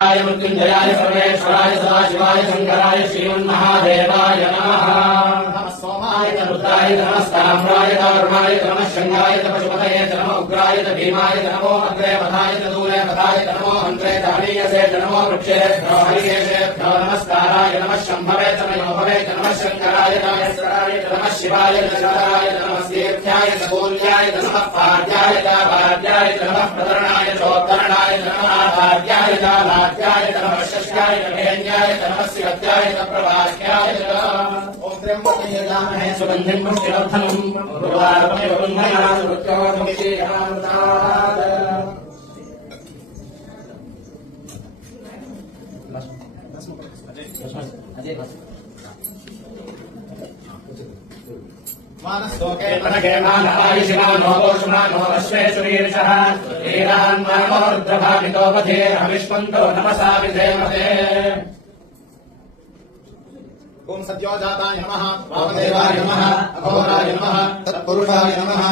मृत्युंजयाय सर्वेश्वराय सदाशिवाय शंकराय श्रीमन्महादेवाय नमः। सोमाय रुद्राय नमस्ताम्राय वरुणाय नमः शंगाय पशुपतये नमो उग्राय भीमाय नमो अग्रे पथाय दूरे पथाय नमो हन्त्रे हरीयसे नमो वृक्षेभ्यो हरिकेशेभ्यो नमस्काराय नमः शम्भवे तमयोभवे नमः शंकराय नमस्काराय नमः शिवाय नमस्काराय नमः तीर्थ्याय नमोल्याय नमः पाद्याय भाद्याय नमः प्रतरणाय चोत्तरणाय नमः आद्याय लाद्याय नमः षष्ठ्याय नभेन्याय नमः शिवत्याय प्रभाष्याय ओम त्र्यंबकं यजामहे सुगन्धिं पुष्टिवर्धनम् उर्वारुकमिव बन्धनात् मृत्योर्मुक्षीयमामृतात्। मानस्तोके पनके मानवायुषिमानो गोषुमानो अश्वेषु वीरशः वीरान्मानो रुद्रभामितोपधेर्हविष्मन्तो नमसा विधेमते। ओम सद्योजाताय नमः वामदेवाय नमः अघोराय नमः तत्पुरुषाय नमः